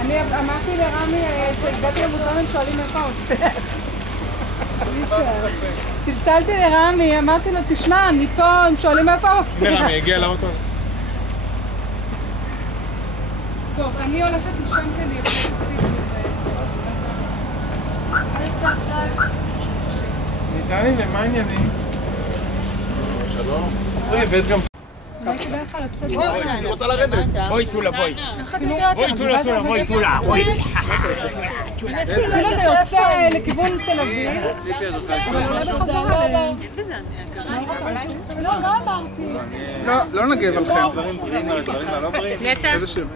אני אמרתי לרמי שהגעתי למוזיאון הם שואלים איפה האוסטר. צלצלתי לרמי, אמרתי לו תשמע, אני פה, הם שואלים איפה האוסטר. הנה רמי, הגיע לאוטו. טוב, אני הולכת לשם כנראה. ניתני, למה העניינים? שלום. אחרי הבאת גם... אני רוצה לרדת. בואי טולה, בואי. בואי טולה, בואי טולה. בואי. אתה יוצא לכיוון תל אביב. ציפי, את רוצה לשמוע משהו? לא אמרתי. לא נגב עליכם. דברים בריאים על הדברים הלא בריאים. נטע, איזה שם?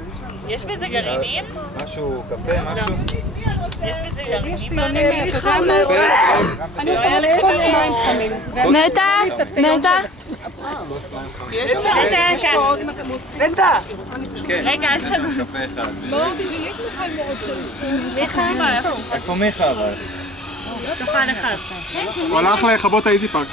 יש בזה גרעינים? משהו, קפה, משהו? יש בזה גרעינים? אני רוצה רק כוס מים חמים. נטע, נטע. נטע, כן. רגע, אל תשנו. קפה אחד. לא, בשבילי מיכל מאוד צריך. מיכה, איפה מיכה אבל? תאכל אחד. הוא הלך לכבות האיזי פארק.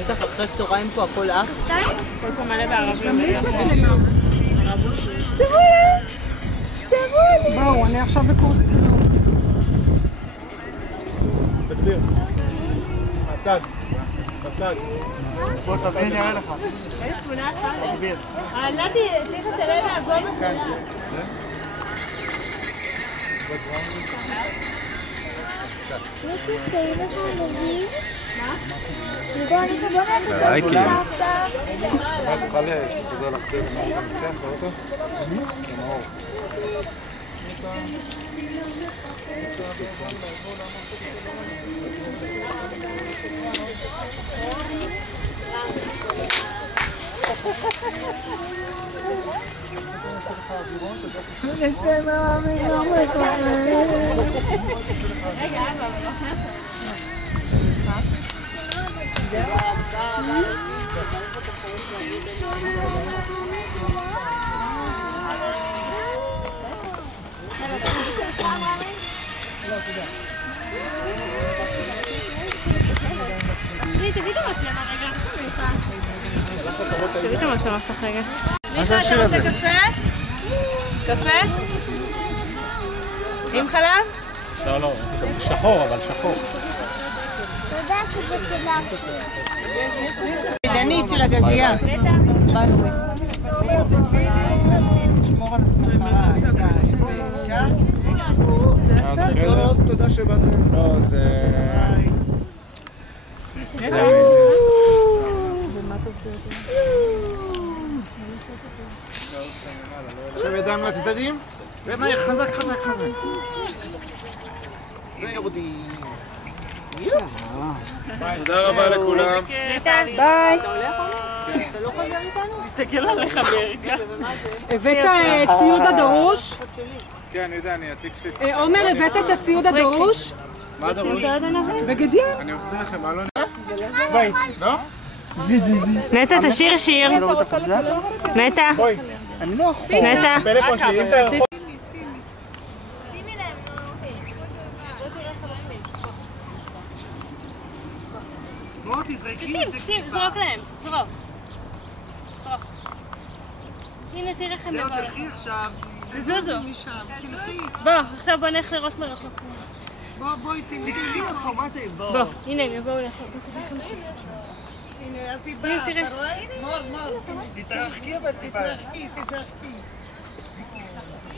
בטח אחרי צהריים פה הכל אח. הכל פה מלא בערבים. בואו, אני עכשיו בקורס צילום. תגדיר. בצד. בצד. בוא תביא נראה לך. איזה תמונה אחת? נתי, סליחה, תראה מהגובה שלה. אייקי. תביא את המצלמה שלך רגע. מה זה השיר הזה? אתה רוצה קפה? קפה? עם חלב? לא, לא. שחור, אבל שחור. תודה שזה שלך. עידנית של הגזייה. לשמור על עצמך. תודה שבאתם. לא, זה... עכשיו ידיים לצדדים, ומהר חזק חזק חזק. ויורדים. תודה רבה לכולם. ביי. תסתכל עליך ברגע. הבאת ציוד הדרוש? כן, אני יודע, אני התיק שלי. עומר, הבאת את הציוד הדרוש? מה הדרוש? בגדיה? אני מחזיר לכם, מה לא נראה? ביי. לא? נטע, תשיר שיר. נטע. בואי. נטע. פלאפון שלי, אם אתה יכול... שים, זרוק להם, זרוק. זרוק. הנה, תראה איך הם מבוא. זוזו. בוא, עכשיו בוא נלך לראות מרחוק. בואי תלכי אותו, מה זה? בוא, הנה הם יבואו לך. הנה, אז היא באה, אתה רואה? מור, תתרחקי אבל טיפה. תתרחקי.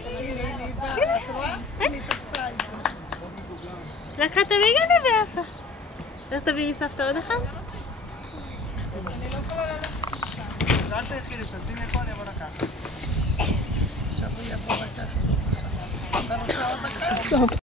הנה, היא באה, את רואה? הנה, תפסה את זה. לקחת בגני ויפה. איך תביא מסבתא עוד אחד? אני לא יכולה ללכת. אל תלכי לשם, שימי יכול יבוא לקחת. עכשיו הוא יבוא ותעשה. אתה רוצה עוד אחת?